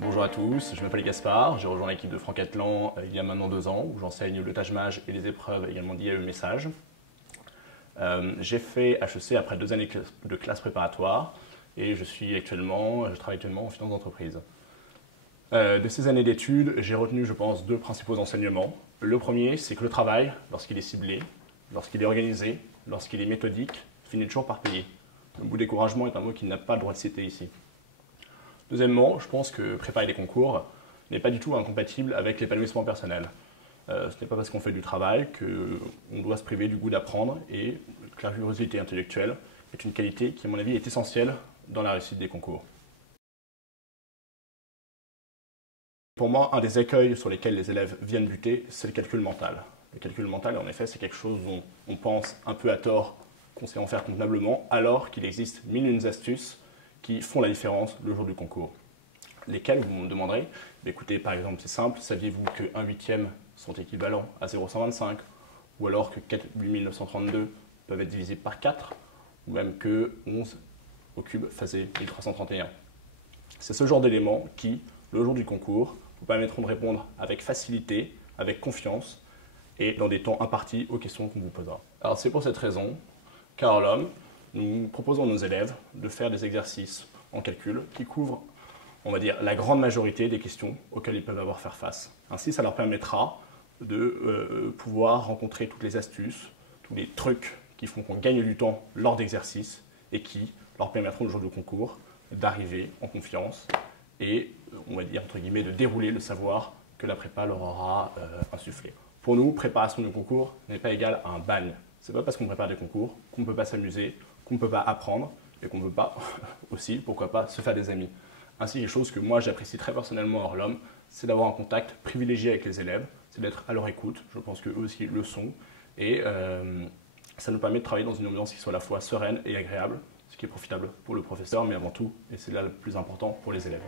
Bonjour à tous, je m'appelle Gaspard, j'ai rejoint l'équipe de Francathlon il y a maintenant 2 ans où j'enseigne le Taj-Maj et les épreuves également d'IAE Message. J'ai fait HEC après 2 années de classe préparatoire et je travaille actuellement en finance d'entreprise. De ces années d'études, j'ai retenu, je pense, 2 principaux enseignements. Le premier, c'est que le travail, lorsqu'il est ciblé, lorsqu'il est organisé, lorsqu'il est méthodique, finit toujours par payer. Le mot découragement est un mot qui n'a pas le droit de citer ici. Deuxièmement, je pense que préparer des concours n'est pas du tout incompatible avec l'épanouissement personnel. Ce n'est pas parce qu'on fait du travail qu'on doit se priver du goût d'apprendre et que la curiosité intellectuelle est une qualité qui, à mon avis, est essentielle dans la réussite des concours. Pour moi, un des écueils sur lesquels les élèves viennent buter, c'est le calcul mental. Le calcul mental, en effet, c'est quelque chose dont on pense un peu à tort qu'on sait en faire convenablement, alors qu'il existe mille et une astuces qui font la différence le jour du concours. Lesquelles, vous me demanderez? Écoutez, par exemple, c'est simple, saviez-vous que 1/8 sont équivalents à 0,125, ou alors que 8932 peuvent être divisibles par 4, ou même que 11 au cube faisait 1331. C'est ce genre d'éléments qui, le jour du concours, vous permettront de répondre avec facilité, avec confiance, et dans des temps impartis aux questions qu'on vous posera. Alors c'est pour cette raison qu'à Orlum, nous proposons à nos élèves de faire des exercices en calcul qui couvrent, on va dire, la grande majorité des questions auxquelles ils peuvent avoir à faire face. Ainsi, ça leur permettra de pouvoir rencontrer toutes les astuces, tous les trucs qui font qu'on gagne du temps lors d'exercices et qui leur permettront le jour du concours d'arriver en confiance et, on va dire, entre guillemets, de dérouler le savoir que la prépa leur aura insufflé. Pour nous, préparation de concours n'est pas égal à un bagne. C'est pas parce qu'on prépare des concours qu'on ne peut pas s'amuser, qu'on ne peut pas apprendre et qu'on ne peut pas aussi, pourquoi pas, se faire des amis. Ainsi, les choses que moi j'apprécie très personnellement à Orlum, c'est d'avoir un contact privilégié avec les élèves, c'est d'être à leur écoute, je pense qu'eux aussi le sont, et ça nous permet de travailler dans une ambiance qui soit à la fois sereine et agréable, ce qui est profitable pour le professeur, mais avant tout, et c'est là le plus important, pour les élèves.